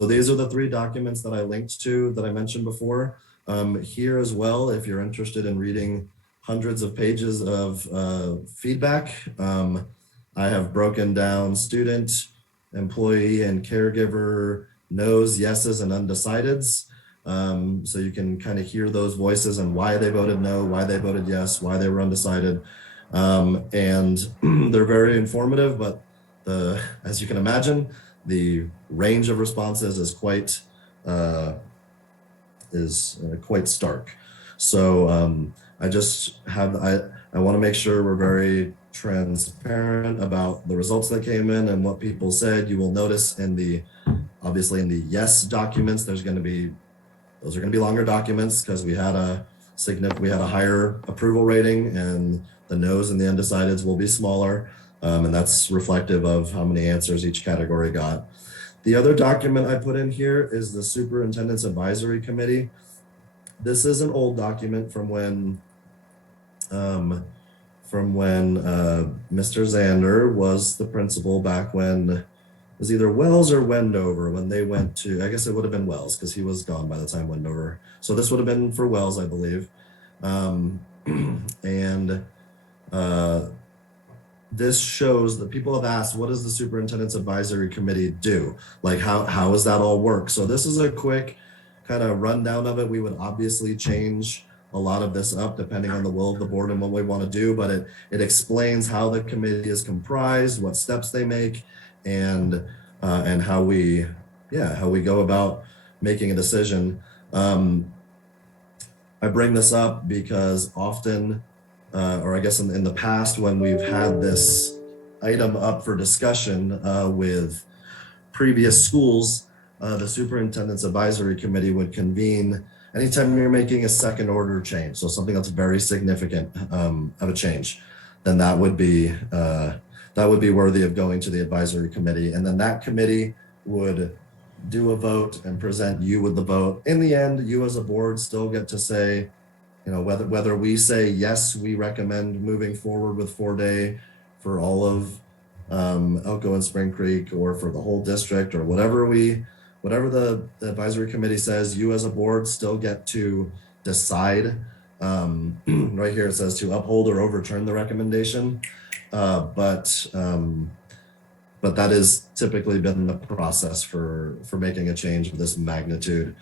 So these are the 3 documents that I linked to that I mentioned before. Here as well, if you're interested in reading hundreds of pages of feedback, I have broken down student, employee, and caregiver no's, yeses, and undecideds. So you can kind of hear those voices and why they voted no, why they voted yes, why they were undecided. And they're very informative, but as you can imagine, the range of responses is quite stark. So I want to make sure we're very transparent about the results that came in and what people said. You will notice obviously in the yes documents, those are going to be longer documents because we had a higher approval rating, and the no's and the undecideds will be smaller. And that's reflective of how many answers each category got. The other document I put in here is the Superintendent's Advisory Committee. This is an old document from when Mr. Zander was the principal back when it was either Wells or Wendover when they went to, I guess it would have been Wells because he was gone by the time Wendover. So this would have been for Wells, I believe. This shows that people have asked, what does the Superintendent's Advisory Committee do? Like, how does that all work? So this is a quick kind of rundown of it. We would obviously change a lot of this up depending on the will of the board and what we want to do, but it explains how the committee is comprised, what steps they make, and how we go about making a decision. I bring this up because often, or I guess in the past, when we've had this item up for discussion with previous schools, the Superintendent's Advisory Committee would convene anytime you're making a second order change. So something that's very significant of a change, then that would be worthy of going to the advisory committee. And then that committee would do a vote and present you with the vote. In the end, you as a board still get to say, whether we say, yes, we recommend moving forward with 4-day for all of Elko and Spring Creek, or for the whole district, or whatever the advisory committee says, you as a board still get to decide. Right here it says to uphold or overturn the recommendation. But that has typically been the process for making a change of this magnitude.